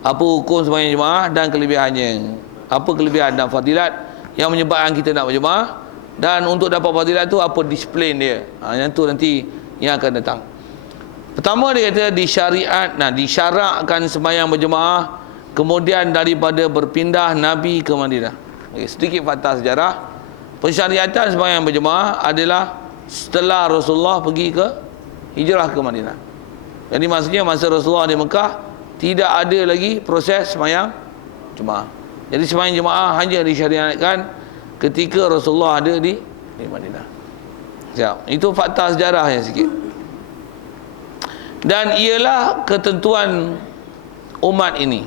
Apa hukum sembahyang jemaah dan kelebihannya. Apa kelebihan dan fadilat yang menyebabkan kita nak berjemaah, dan untuk dapat fadilat tu apa disiplin dia. Yang tu nanti yang akan datang. Pertama dia kata disyarakkan sembahyang berjemaah kemudian daripada berpindah Nabi ke Madinah. Sedikit fakta sejarah. Pensyariatan sembahyang berjemaah adalah setelah Rasulullah pergi ke hijrah ke Madinah. Jadi maksudnya masa Rasulullah di Mekah tidak ada lagi proses sembahyang jemaah. Jadi sembahyang jemaah hanya disyariatkan ketika Rasulullah ada di Madinah. Siap. Itu fakta sejarahnya sikit. Dan ialah ketentuan umat ini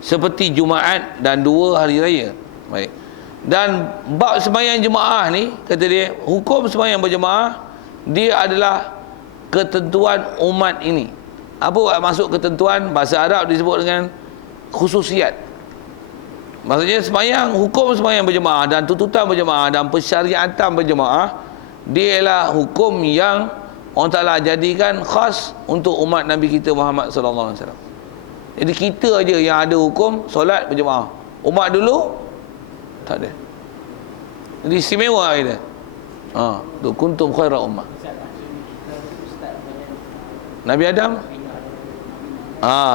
seperti Jumaat dan 2 hari raya. Baik. Dan bab sembahyang jemaah ni, kata dia, hukum sembahyang berjemaah dia adalah ketentuan umat ini. Apa maksud ketentuan? Bahasa Arab disebut dengan khususiat. Maksudnya sembahyang, hukum sembahyang berjemaah dan tuntutan berjemaah dan pensyariatan berjemaah, dia ialah hukum yang Allah Ta'ala jadikan khas untuk umat Nabi kita Muhammad sallallahu alaihi wasallam. Jadi kita aja yang ada hukum solat berjemaah. Umat dulu tak ada. Jadi istimewa dia. Tu kuntum khaira ummah. Nabi Adam?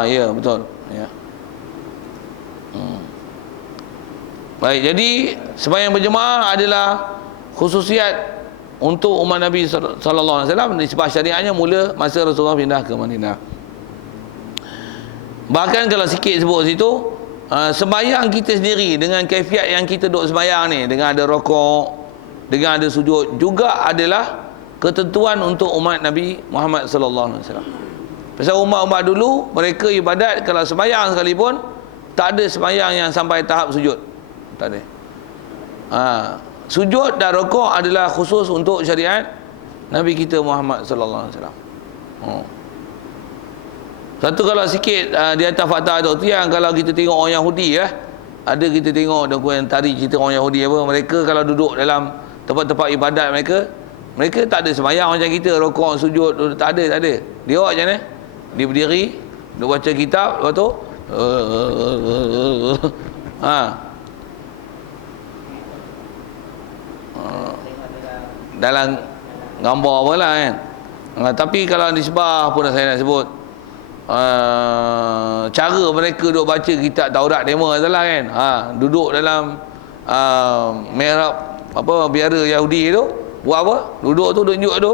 Ya, betul. Ya. Baik, jadi sembahyang berjemaah adalah khususiat untuk umat Nabi sallallahu alaihi wasallam. Sebab syariatnya mula masa Rasulullah pindah ke Madinah. Bahkan kalau sikit sebut situ, sembahyang kita sendiri dengan kaifiat yang kita duk sembahyang ni, dengan ada rokok, dengan ada sujud, juga adalah ketentuan untuk umat Nabi Muhammad sallallahu alaihi wasallam. Pasal umat-umat dulu mereka ibadat kalau sembahyang sekalipun tak ada sembahyang yang sampai tahap sujud. Tak ada. Sujud dan rokok adalah khusus untuk syariat Nabi kita Muhammad sallallahu alaihi wasallam. Satu kalau sikit di atas fakta tu yang kalau kita tengok orang Yahudi ada kita tengok dokumentari cerita orang Yahudi apa, mereka kalau duduk dalam tempat-tempat ibadat mereka tak ada sembahyang macam kita, rokok, sujud, tak ada. Dia buat macam mana? Dia berdiri, dia baca kitab, lepas tu dalam gambar apa lah kan. Tapi kalau disebar pun saya nak sebut cara mereka duk baca kitab Taurat demo salah kan. Duduk dalam mihrab apa biara Yahudi tu, buat apa? Duduk tu tunjuk tu.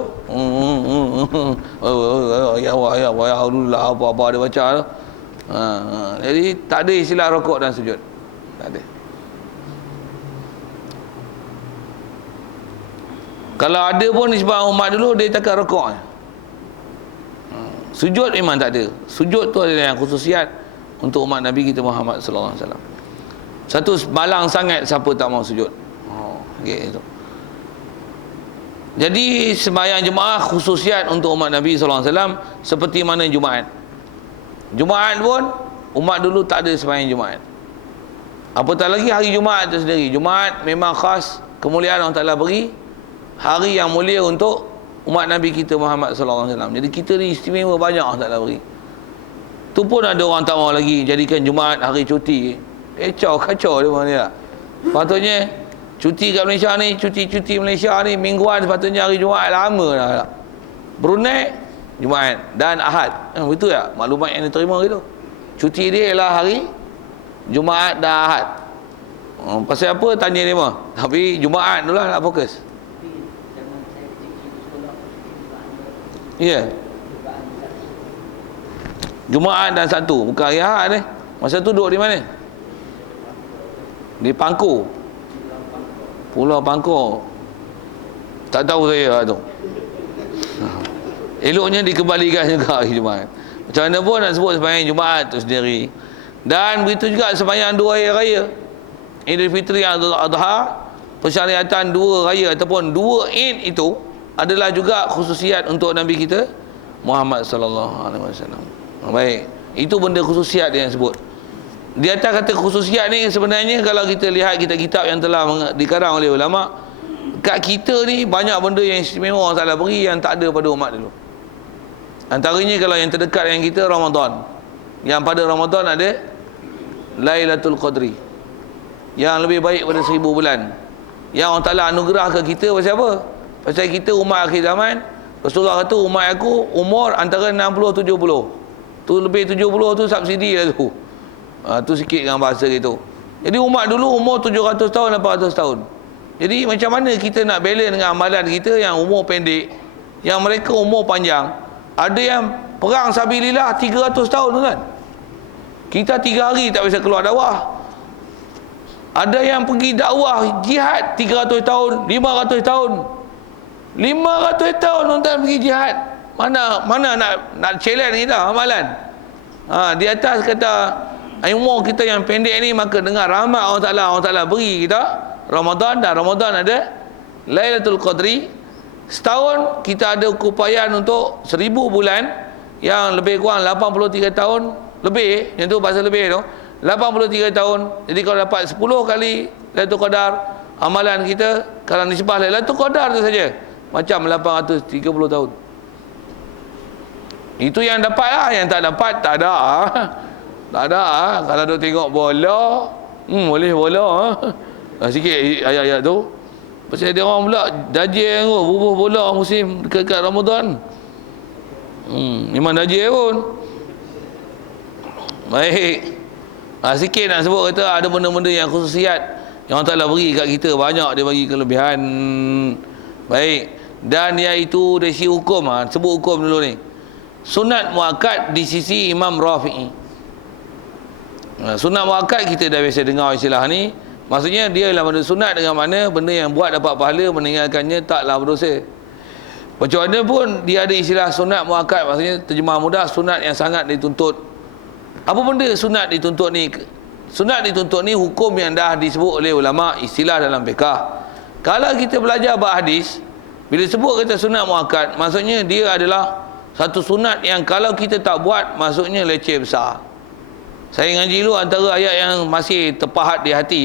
Ya Allah apa dia baca tu. Jadi tak ada istilah rokok dan sujud. Tak ada. Kalau ada pun disebab umat dulu dia takkan rokok. Sujud memang tak ada. Sujud tu adalah yang khususiat untuk umat Nabi kita Muhammad sallallahu alaihi wasallam. Satu malang sangat siapa tak mau sujud. Gitu. Jadi sembahyang jemaah khususiat untuk umat Nabi sallallahu alaihi wasallam seperti mana Jumaat. Jumaat pun umat dulu tak ada sembahyang Jumaat. Apatah lagi hari Jumaat itu sendiri. Jumaat memang khas kemuliaan Allah Taala beri, hari yang mulia untuk umat Nabi kita Muhammad sallallahu alaihi wasallam. Jadi kita ni istimewa banyak Allah Taala beri. Tu pun ada orang tak mau lagi jadikan Jumaat hari cuti. Kacau dia mana dia. Patutnya cuti kat Malaysia ni, cuti Malaysia ni mingguan sepatutnya hari Jumaat lama dah. Brunei Jumaat dan Ahad. Betul tak? Maklumat yang diterima gitu. Cuti dia ialah hari Jumaat dan Ahad. Pasal apa tanya dia mah. Tapi Jumaat dulu lah nak fokus. Ya. Jumaat dan Sabtu, bukan hari Ahad ni. Masa tu duduk di mana? Di Pangkor. Pulau Pangkor. Tak tahu saya tu. Eloknya dikembalikan juga hari Jumaat. Macam mana pun nak sebut sembahyang Jumaat tu sendiri. Dan begitu juga sembahyang 2 hari raya. Idul Fitri dan Idul Adha, persyariatan 2 raya ataupun 2 Eid itu adalah juga khususiat untuk Nabi kita Muhammad sallallahu alaihi wasallam. Baik, itu benda khususiat dia yang sebut. Di atas kata khususiat ni sebenarnya kalau kita lihat kitab-kitab yang telah dikarang oleh ulama, kat kita ni banyak benda yang istimewa Allah Taala beri yang tak ada pada umat dulu. Antaranya kalau yang terdekat dengan kita Ramadan. Yang pada Ramadan ada Lailatul Qadri, yang lebih baik pada 1000 bulan. Yang Allah Ta'ala anugerah ke kita pasal apa? Pasal kita umat akhir zaman. Rasulullah kata umat aku umur antara 60-70. Tu lebih 70 tu subsidi lah tu. Tu sikit dengan bahasa gitu. Jadi umat dulu umur 700 tahun, 800 tahun. Jadi macam mana kita nak balance dengan amalan kita yang umur pendek, yang mereka umur panjang. Ada yang perang sabilillah 300 tahun tu kan. Kita 3 hari tak bisa keluar dakwah. Ada yang pergi dakwah jihad 300 tahun, 500 tahun. 500 tahun tuan pergi jihad. Mana nak challenge kita amalan. Di atas kata umur kita yang pendek ni, maka dengan rahmat Allah Ta'ala beri kita Ramadan, dan Ramadan ada Lailatul Qadri. Setahun kita ada keupayaan untuk 1000 bulan, yang lebih kurang 83 tahun lebih, yang tu bahasa lebih tu 83 tahun. Jadi kalau dapat 10 kali Lailatul Qadar, amalan kita kalau nisbah Lailatul Qadar tu saja macam 830 tahun. Itu yang dapat lah. Yang tak dapat tak ada. Tak ada. Kalau duk tengok bola, boleh bola. Sikit ayat-ayat tu. Pasal dia orang pula dajil tu, bubuh bola musim dekat Ramadan. Memang dajil pun. Baik. Sikit nak sebut kata ada benda-benda yang khususiat yang Allah Ta'ala beri kat kita. Banyak dia bagi kelebihan. Baik. Dan iaitu dari sisi hukum. Sebut hukum dulu ni. Sunat muakkad di sisi Imam Rafi'i. Sunat muakkad kita dah biasa dengar istilah ni. Maksudnya dia ialah benda sunat dengan mana benda yang buat dapat pahala, meninggalkannya taklah berdosa. Macam mana pun dia ada istilah sunat muakkad. Maksudnya terjemah mudah, sunat yang sangat dituntut. Apa benda sunat dituntut ni? Sunat dituntut ni hukum yang dah disebut oleh ulama, istilah dalam fiqh. Kalau kita belajar bab hadis, bila sebut kata sunat muakkad, maksudnya dia adalah satu sunat yang kalau kita tak buat, maksudnya leceh besar. Saya ngaji dulu antara ayat yang masih terpahat di hati.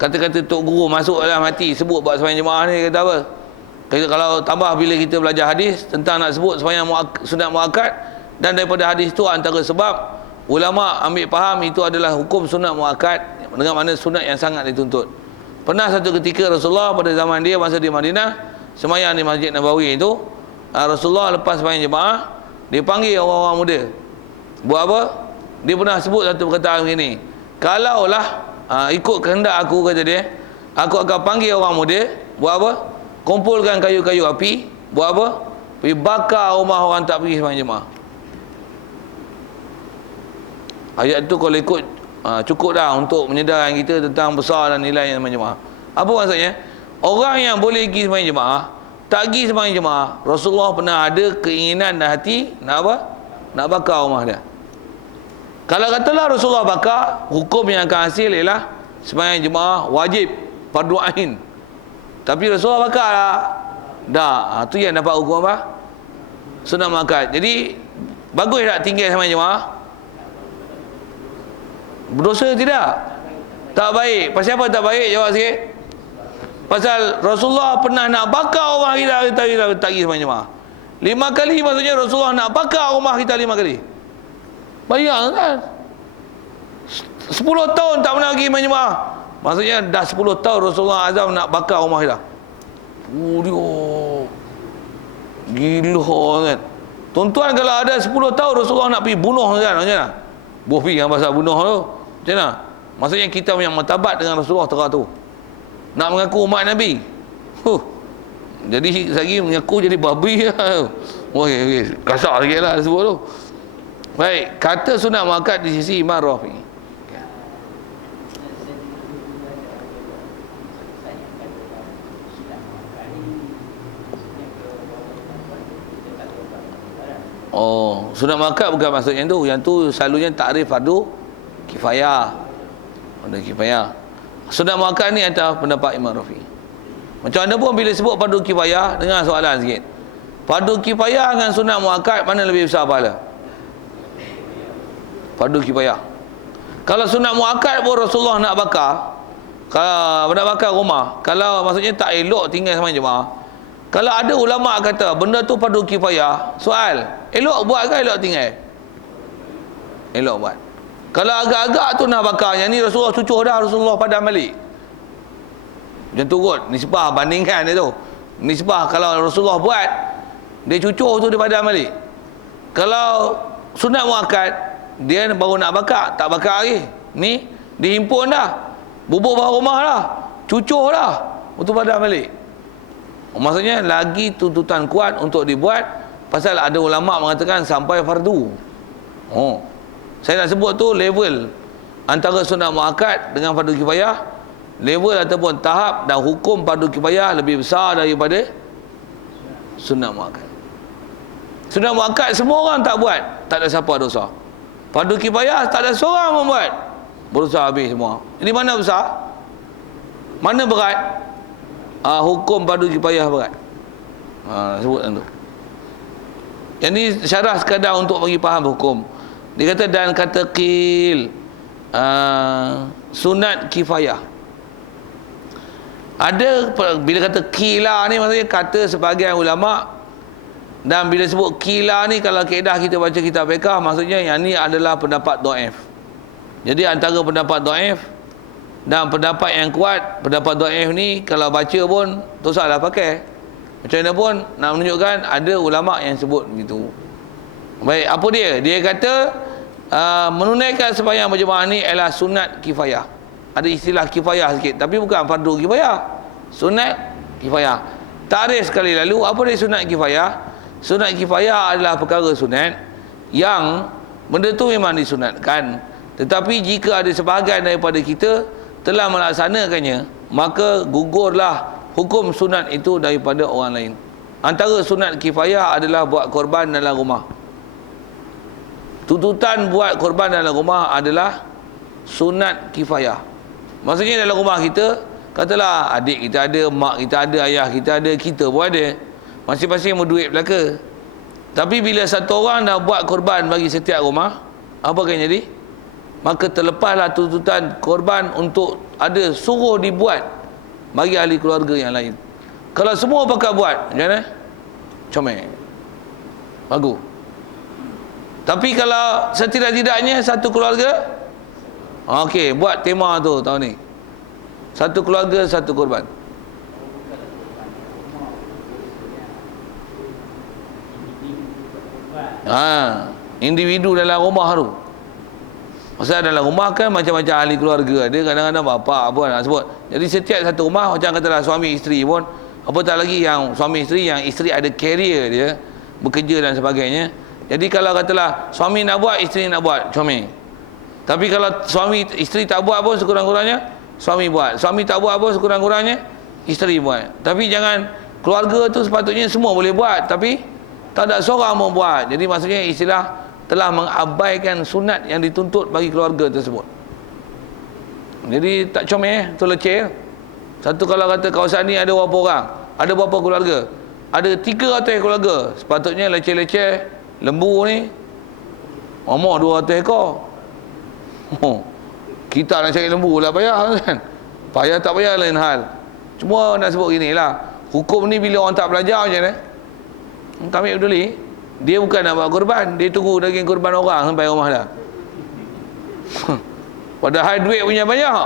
Kata-kata Tok Guru masuk dalam hati, sebut buat sembahyang jemaah ni, kata apa? Kata kalau tambah bila kita belajar hadis tentang nak sebut sembahyang sunat muakkad, dan daripada hadis tu antara sebab ulama ambil faham itu adalah hukum sunat muakkad, dengan mana sunat yang sangat dituntut. Pernah satu ketika Rasulullah pada zaman dia masa di Madinah sembahyang di Masjid Nabawi itu, Rasulullah lepas sembahyang jemaah, dia panggil orang-orang muda. Buat apa? Dia pernah sebut satu perkataan begini, kalaulah ikut kehendak aku, kata dia, aku akan panggil orang muda. Buat apa? Kumpulkan kayu-kayu api. Buat apa? Pergi bakar rumah orang tak pergi sembahyang jemaah. Ayat tu kalau ikut cukup dah untuk menyedarkan kita tentang besar dan nilai sembahyang jemaah. Apa maksudnya? Orang yang boleh pergi sembahyang jemaah, tak pergi sembahyang jemaah, Rasulullah pernah ada keinginan dan hati nak apa? Nak bakar rumah dia. Kalau katalah Rasulullah bakar, hukum yang akan hasil ialah sembahyang jemaah wajib, fardu ain. Tapi Rasulullah bakar lah. Dah, tu yang dapat hukum apa? Sunat muakkad. Jadi bagus tak tinggal sembahyang jemaah? Berdosa tidak? Tak baik. Pasal apa tak baik? Jawab sikit. Pasal Rasulullah pernah nak bakar rumah kita tak pergi sembahyang jemaah. 5 kali maksudnya Rasulullah nak bakar rumah kita 5 kali. Bayang kan? 10 tahun tak pernah pergi sembahyang jemaah. Maksudnya dah 10 tahun Rasulullah azam nak bakar rumah kita. Gila kan? Tuan-tuan, kalau ada 10 tahun Rasulullah nak pergi bunuh kan? Macam mana? Buh pergi dengan pasal bunuh tu. Macam mana? Maksudnya kita yang martabat dengan Rasulullah terang tu. Nak mengaku umat Nabi. Jadi lagi mengaku jadi babi lah. Kasar sikit lah sebut tu. Baik, kata sunat muakkad di sisi Imam Rafi'i. Sunat muakkad bukan maksudnya tu. Yang tu selalunya takrif fardu kifayah. Fardu kifayah. Sunat muakkad ni adalah pendapat Imam Rafi'i. Macam mana pun bila sebut fardu kifayah, dengar soalan sikit. Fardu kifayah dengan sunat muakkad mana lebih besar pahala? Fardu kifayah. Kalau sunat muakkad pun Rasulullah nak bakar, kalau nak bakar rumah, kalau maksudnya tak elok tinggal sembahyang jemaah. Kalau ada ulama kata benda tu fardu kifayah, soal, elok buat ke elok tinggal? elok buat. Kalau agak-agak tu nak bakar, yang ni Rasulullah cucuk dah, Rasulullah padam balik. Macam tu kot, nisbah bandingkan dia tu. Nisbah kalau Rasulullah buat, dia cucuk tu dia padam balik. Kalau sunat muakkad, dia baru nak bakar, tak bakar lagi. Ni dihimpun dah, bubur baharu rumah dah, cucuk dah, itu padam balik. Maksudnya lagi tuntutan kuat untuk dibuat, pasal ada ulama mengatakan sampai fardu. Saya nak sebut tu level antara sunat muakkad dengan fardu kifayah. Level ataupun tahap dan hukum fardu kifayah lebih besar daripada sunat muakkad. Sunat muakkad semua orang tak buat, tak ada siapa dosa. Fardu kifayah tak ada seorang membuat, berusaha habis semua. Jadi mana besar? Mana berat? Hukum fardu kifayah berat. Sebut tu. Yang ni syarah sekadar untuk bagi faham hukum. Dia kata dan kata qil sunat kifayah. Ada bila kata qila ni maksudnya kata sebahagian ulama, dan bila sebut qila ni kalau kaedah kita baca kitab fiqh maksudnya yang ni adalah pendapat dhaif. Jadi antara pendapat dhaif dan pendapat yang kuat, pendapat dhaif ni kalau baca pun tak usahlah pakai. Macam mana pun nak menunjukkan ada ulama yang sebut begitu. Baik, apa dia? Dia kata menunaikan sembahyang berjemaah ni ialah sunat kifayah. Ada istilah kifayah sikit, tapi bukan fardu kifayah. Sunat kifayah. Takrif sekali lalu, apa dia sunat kifayah? Sunat kifayah adalah perkara sunat yang benda tu memang disunatkan. Tetapi jika ada sebahagian daripada kita telah melaksanakannya, maka gugurlah hukum sunat itu daripada orang lain. Antara sunat kifayah adalah buat korban dalam rumah. Tuntutan buat korban dalam rumah adalah sunat kifayah. Maksudnya dalam rumah kita, katalah adik kita ada, mak kita ada, ayah kita ada, kita pun ada, masing-masing berduit belaka. Tapi bila satu orang dah buat korban bagi setiap rumah, apa akan jadi? Maka terlepaslah tuntutan korban untuk ada suruh dibuat bagi ahli keluarga yang lain. Kalau semua pakat buat, macam mana? Comel, bagus. Tapi kalau setidak-tidaknya satu keluarga, okey, buat tema tu tahun ni, satu keluarga satu korban. Individu dalam rumah tu. Pasal dalam rumah kan macam-macam ahli keluarga ada, kadang-kadang bapa apa nak sebut. Jadi setiap satu rumah, macam katalah suami isteri pun, apatah lagi yang suami isteri, yang isteri ada career dia, bekerja dan sebagainya. Jadi kalau katalah suami nak buat, isteri nak buat, comel. Tapi kalau suami isteri tak buat pun sekurang-kurangnya suami buat. Suami tak buat pun sekurang-kurangnya isteri buat. Tapi jangan, keluarga tu sepatutnya semua boleh buat, tapi tak ada seorang mau buat. Jadi maksudnya istilah telah mengabaikan sunat yang dituntut bagi keluarga tersebut. Jadi tak comel, tu leceh. Satu kalau kata kawasan ni ada berapa orang, ada berapa keluarga, ada 300 keluarga, sepatutnya leceh-leceh lembu ni umur 200 ekor. Kita nak cari lembu lah payah kan. Payah tak payah lain hal. Cuma nak sebut gini lah, hukum ni bila orang tak belajar macam mana, kami peduli. Dia bukan nak buat korban, dia tunggu daging korban orang sampai rumah dah. Padahal duit punya banyak,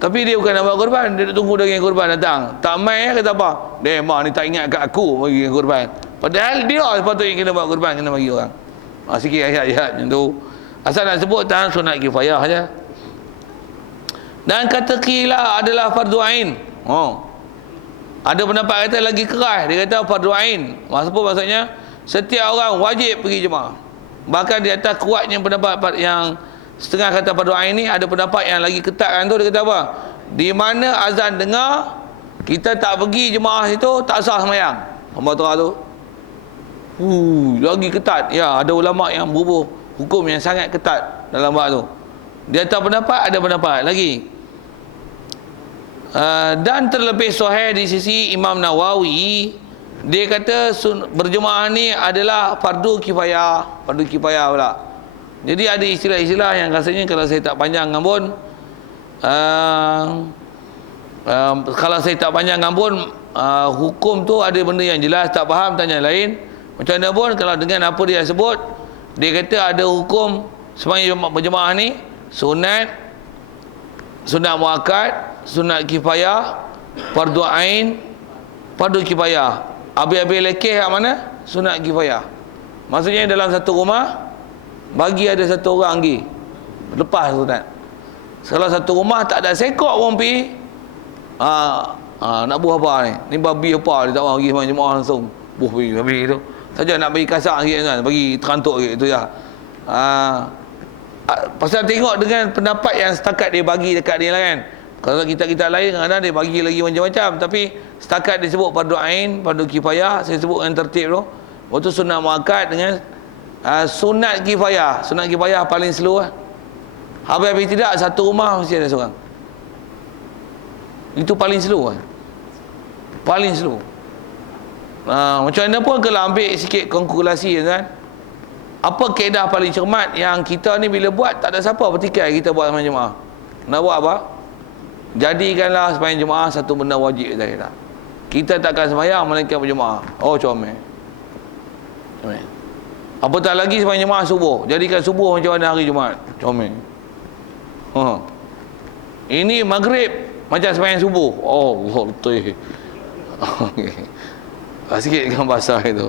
tapi dia bukan nak buat korban, dia tunggu daging korban datang. Tak main kata apa, dia mak ni tak ingat kat aku bagi korban. Padahal dia sepatutnya kena buat korban, kena bagi orang. Sikit ayat-ayat macam tu. Asal nak sebut tahan sunat kifayah saja. Dan kata qila adalah fardu ain. Ada pendapat kata lagi keras, dia kata fardu ain. Maksudnya setiap orang wajib pergi jemaah. Bahkan di atas kuatnya pendapat yang setengah kata fardu ain ni, ada pendapat yang lagi ketatkan tu, dia kata apa? Di mana azan dengar, kita tak pergi jemaah itu tak sah sembahyang. Hamba tu lagi ketat. Ya, ada ulama yang berubah hukum yang sangat ketat dalam bab tu. Di atas pendapat ada pendapat lagi. Dan terlebih sahih di sisi Imam Nawawi, dia kata berjemaah ni adalah fardu kifayah. Fardu kifayah pula. Jadi ada istilah-istilah yang rasanya kalau saya tak panjangkan pun, kalau saya tak panjangkan pun, hukum tu ada benda yang jelas, tak faham tanya lain. Macam mana pun kalau dengan apa dia sebut, dia kata ada hukum sembahyang berjemaah ni sunat muakkad, sunat kifayah, fardu ain, fardu kifayah. Habis-habis lekeh kat mana? Sunat kifayah. Maksudnya dalam satu rumah bagi ada satu orang lagi lepas sunat. Kalau satu rumah tak ada sekok pun pergi nak buah apa ni? Ni babi apa? Dia tak mahu pergi sembahyang jemaah langsung. Buh pergi babi tu. Saja nak bagi kasar sikit kan, bagi terantuk sikit tu ya. Pasal tengok dengan pendapat yang setakat dia bagi dekat dia lah kan. Kalau kita lain kadang-kadang dia bagi lagi macam-macam, tapi setakat dia sebut fardu ain, fardu kifayah, saya sebut dengan tertib tu. Waktu sunat muakkad dengan sunat kifayah. Sunat kifayah paling slow lah. Habis-habis tidak, satu rumah mesti ada seorang. Itu paling slow lah. Paling slow. Macam mana pun kalau ambil sikit kalkulasi kan, apa kaedah paling cermat yang kita ni bila buat tak ada siapa bertikai kita buat sembahyang jemaah. Nak buat apa? Jadikanlah sembahyang jemaah satu benda wajib saja. Kita takkan sembahyang melainkan berjemaah. Oh comel. Comel. Apatah lagi sembahyang jemaah subuh. Jadikan subuh macam mana hari Jumaat. Comel. Ini maghrib macam sembahyang subuh. Oh Allah betul. Okey. Sikit dengan bahasa itu.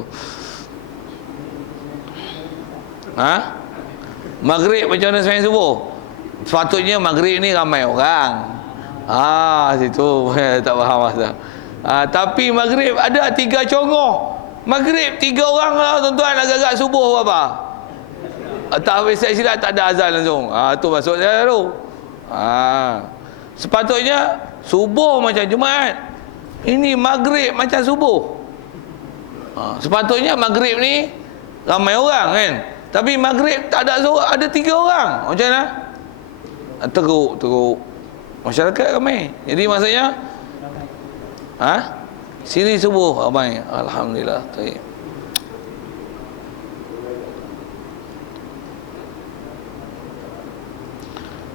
Maghrib macam mana sembahyang subuh? Sepatutnya maghrib ni ramai orang. Situ tak faham masa. Tapi maghrib ada 3 congor. Maghrib 3 orang lah tuan-tuan, agak-agak subuh apa? Tak habis saya silap tak ada azan langsung. Tu masuk saya tu. Sepatutnya subuh macam Jumaat. Ini maghrib macam subuh. Sepatutnya maghrib ni ramai orang kan. Tapi maghrib tak ada seorang, ada 3 orang. Macam mana? Teruk. Masyarakat ramai. Jadi maksudnya sini subuh ramai. Alhamdulillah.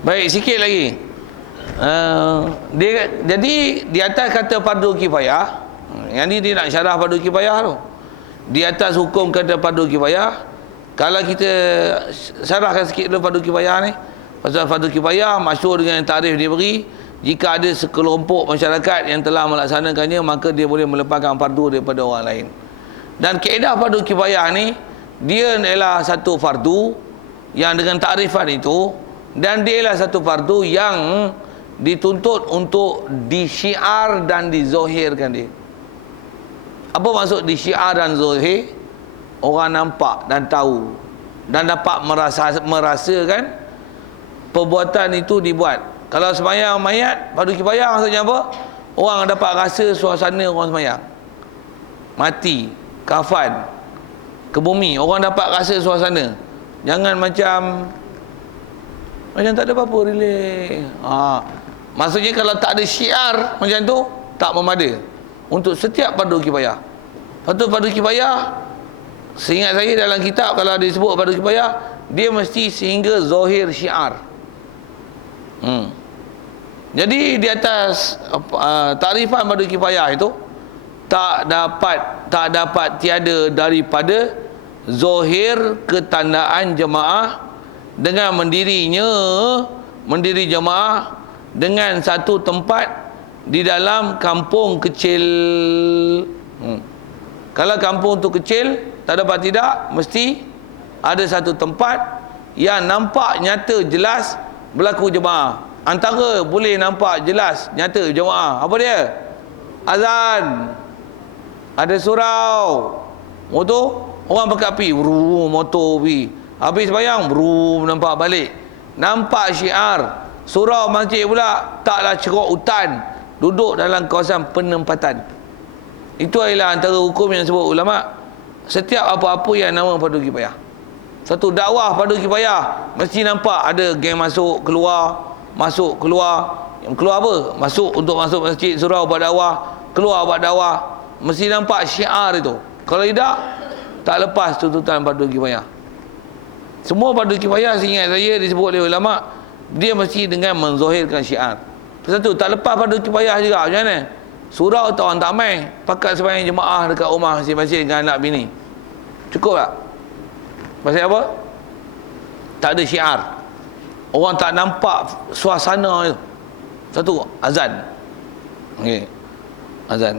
Baik, sikit lagi. Jadi di atas kata fardu kifayah, yang ni dia nak syarah fardu kifayah tu. Di atas hukum kata fardu kifayah, kalau kita syarahkan sikit dulu fardu kifayah ni. Pasal fardu kifayah masyhur dengan tarikh dia beri, jika ada sekelompok masyarakat yang telah melaksanakannya maka dia boleh melepaskan fardu daripada orang lain. Dan kaedah fardu kifayah ni dia adalah satu fardu yang dengan takrifan itu, dan dia adalah satu fardu yang dituntut untuk disyiar dan dizohirkan dia. Apa maksud disyiar dan zohir? Orang nampak dan tahu dan dapat merasakan perbuatan itu dibuat. Kalau sembahyang mayat, fardu kifayah maksudnya apa? Orang dapat rasa suasana orang sembahyang. Mati, kafan, ke bumi, orang dapat rasa suasana. Jangan macam tak ada apa-apa, relax. Maksudnya kalau tak ada syiar macam tu, tak memada untuk setiap fardu kifayah. Patut fardu kifayah, seingat saya dalam kitab kalau ada disebut fardu kifayah, dia mesti sehingga zahir syiar. Jadi di atas takrifan fardu kifayah itu tak dapat tiada daripada zahir ketandaan jemaah dengan mendiri jemaah dengan satu tempat di dalam kampung kecil. Kalau kampung tu kecil, tak dapat tidak, mesti ada satu tempat yang nampak nyata jelas berlaku jemaah. Antara boleh nampak jelas nyata jemaah, apa dia? Azan, ada surau, motor, orang pakai api, motor api, habis sembahyang, nampak balik, nampak syiar. Surau masjid pula taklah cerok hutan, duduk dalam kawasan penempatan. Itu adalah antara hukum yang disebut ulama. Setiap apa-apa yang nama fardu kifayah, satu dakwah fardu kifayah, mesti nampak ada geng masuk keluar. Yang keluar apa? Untuk masuk masjid, surau buat dakwah, keluar buat dakwah, mesti nampak syiar itu. Kalau tidak, tak lepas tuntutan fardu kifayah. Semua fardu kifayah seingat saya disebut oleh ulama, dia mesti dengan menzahirkan syiar. Satu, tak lepas fardu kifayah juga. Macam mana? Surau tak orang tak main, pakat sembahyang jemaah dekat rumah masing-masing dengan anak bini, cukup tak? Pasal apa? tak ada syiar. Orang tak nampak suasana tu. Satu, azan. Okey. Azan.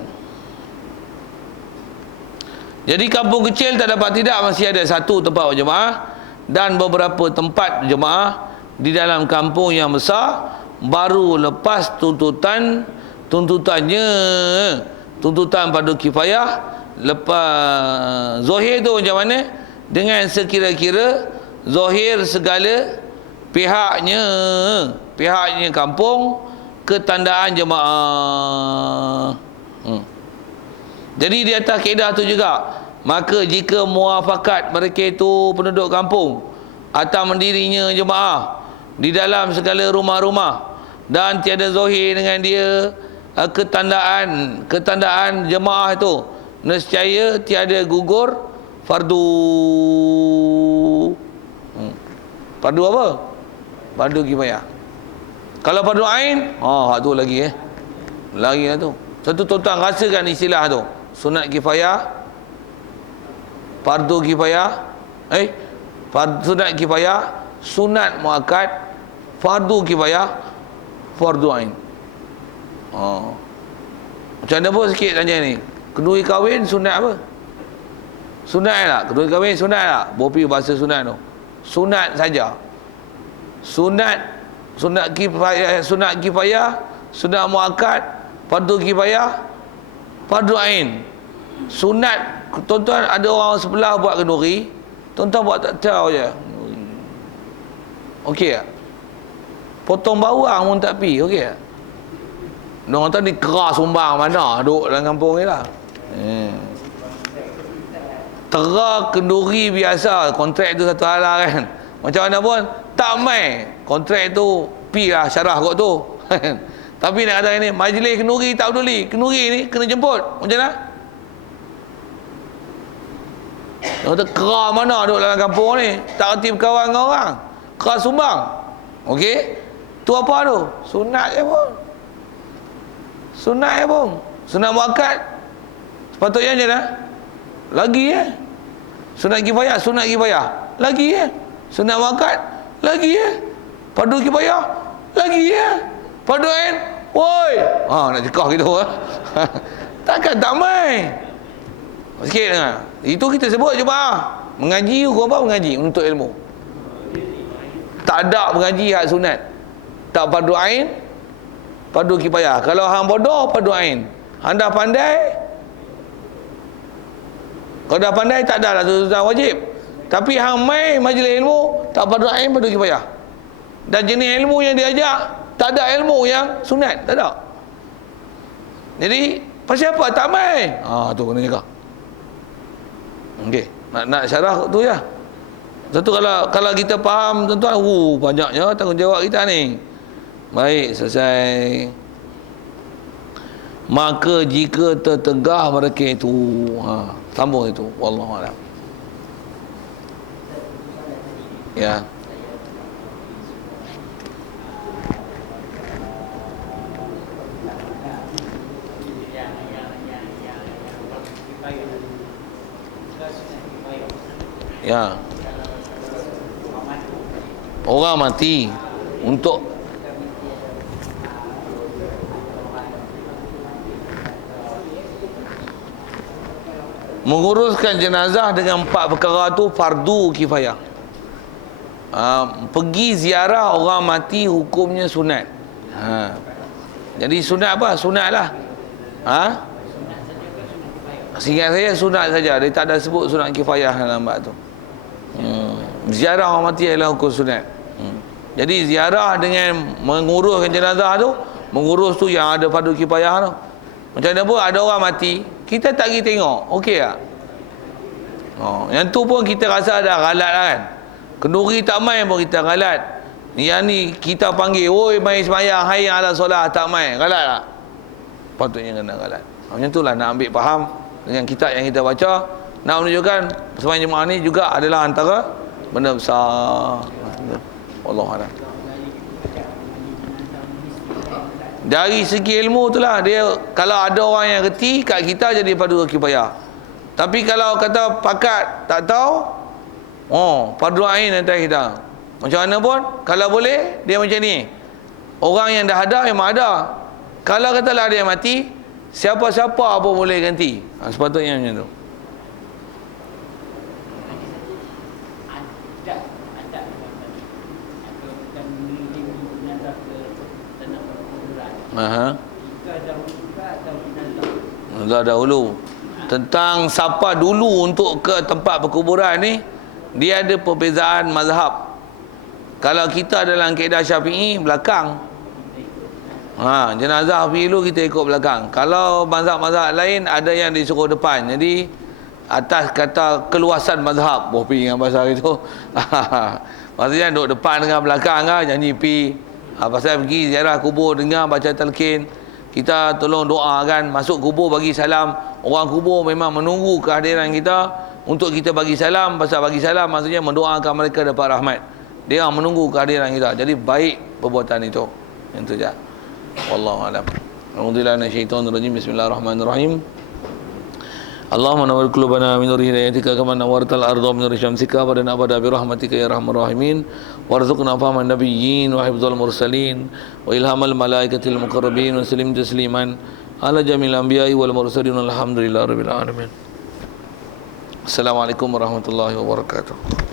Jadi kampung kecil tak dapat tidak masih ada satu tempat berjemaah dan beberapa tempat berjemaah di dalam kampung yang besar baru lepas tuntutan fardu kifayah. Lepas zahir tu macam mana? Dengan sekira-kira zahir segala pihaknya kampung ketandaan jemaah. Jadi di atas kaedah tu juga, maka jika muafakat mereka itu penduduk kampung atau mendirinya jemaah di dalam segala rumah-rumah dan tiada zahir dengan dia ketandaan jemaah itu, nescaya tiada gugur fardu. Fardu apa? Fardu kifayah. Kalau fardu ain, hak tu lagi lagi lah tu. Satu tuan-tuan rasakan istilah tu. Sunat kifayah, fardu kifayah, sunat kifayah, sunat muakkad, fardu kifayah, fardu ain. Macam mana pun sikit tanya ni. Kenduri kahwin sunat apa? Sunat tak? Kenduri kahwin sunat tak? Bopi bahasa sunat tu. Sunat saja. Sunat kifayah, sunat muakkad, fardu kifayah, fardu ain. Sunat, tuan-tuan ada orang sebelah buat kenduri, tuan-tuan buat tak tahu je. Okey tak? Potong bawang pun tak pi, okey tak? Orang kata ni keras sumbang mana duduk dalam kampung ni lah. Tera kenduri biasa, kontrak tu satu hal lah kan. Macam mana pun tak mai kontrak tu pi lah syarah kot tu. Tapi nak kata ni majlis kenduri tak peduli, kenduri ni kena jemput. Macam mana? Dia kata kera mana duduk dalam kampung ni, tak reti berkawan dengan orang, keras sumbang. Okey, tu apa tu? Sunat je pun. Sunat je pun. Sunat muakkad sepatutnya je dah. Lagi sunat kifayah lagi sunat muakkad lagi fardu kifayah lagi fardu ain. Woi, nak cekah gitu takkan tak mai sikit dengar. Itu kita sebut jemaah mengaji. Hukum apa mengaji? Menuntut ilmu. Tak ada mengaji hak sunat, tak fardu ain, fardu kifayah. Kalau hang bodoh fardu ain, hang dah pandai, kalau dah pandai tak ada lah tuntutan wajib. Tapi hang mai majlis ilmu tak fardu ain, fardu kifayah. Dan jenis ilmu yang diajak tak ada ilmu yang sunat, tak ada. Jadi pasal apa tak mai? Tu kena jaga. Okey, nak syarah tu ya. Satu kalau kita faham tuan-tuan, banyaknya tanggungjawab kita ni. Baik, selesai. Maka jika tertegah mereka itu, sambung itu, wallahu a'lam. Ya. Ya. Orang mati untuk menguruskan jenazah dengan 4 perkara tu fardu kifayah. Pergi ziarah orang mati hukumnya sunat. Jadi sunat apa? Sunat lah. Seingat saya sunat saja. Dia tak ada sebut sunat kifayah dalam bab tu. Ziarah orang mati adalah hukum sunat. Jadi ziarah dengan menguruskan jenazah tu, mengurus tu yang ada fardu kifayah tu. Macam mana pun ada orang mati, kita tak pergi tengok, okey tak? Yang tu pun kita rasa ada galat lah kan. Kenduri tak main pun kita galat. Yang ni kita panggil, oi mai sembahyang, hayya ala solah, tak main, galat tak? Patutnya kena galat. Macam itulah nak ambil faham dengan kitab yang kita baca, nak menunjukkan sembahyang jemaah ni juga adalah antara benda besar. Wallahu a'lam. Dari segi ilmu itulah dia, kalau ada orang yang reti kat kita jadi fardu kifayah. Tapi kalau kata pakat tak tahu, fardu ain atas kita. Macam mana pun, kalau boleh, dia macam ni. Orang yang dah ada, memang ada. Kalau katalah ada yang mati, siapa-siapa pun boleh ganti. Sepatutnya macam tu. Nazar dahulu. Tentang siapa dulu untuk ke tempat perkuburan ni, dia ada perbezaan mazhab. Kalau kita dalam kaedah Syafi'i, belakang. Jenazah pergi dulu, kita ikut belakang. Kalau mazhab-mazhab lain, ada yang disuruh depan. Jadi atas kata keluasan mazhab, pergi dengan bahasa itu. Maksudnya duduk depan dengan belakang kan, janji pergi. Pasal pergi ziarah kubur, dengar baca talqin, kita tolong doakan, masuk kubur bagi salam. Orang kubur memang menunggu kehadiran kita untuk kita bagi salam. Pasal bagi salam maksudnya mendoakan mereka dapat rahmat. Dia menunggu kehadiran kita. Jadi baik perbuatan itu. Yang tu je. Wallahu a'lam. A'udzubillahi minasyaitonir rajim. Bismillahirrahmanirrahim. Allahumma nawwir qulubana min nuri hidayatika kama nawwartal arda min nuri syamsika wa dana abada bi rahmatika ya arhamar rahimin warzuqna fahman nabiyyin wa hifdzal mursalin wa ilhamal malaikatil muqarrabin wa sallim tasliman ala jamil anbiya'i wal mursalin walhamdulillahi rabbil alamin. Assalamualaikum warahmatullahi wabarakatuh.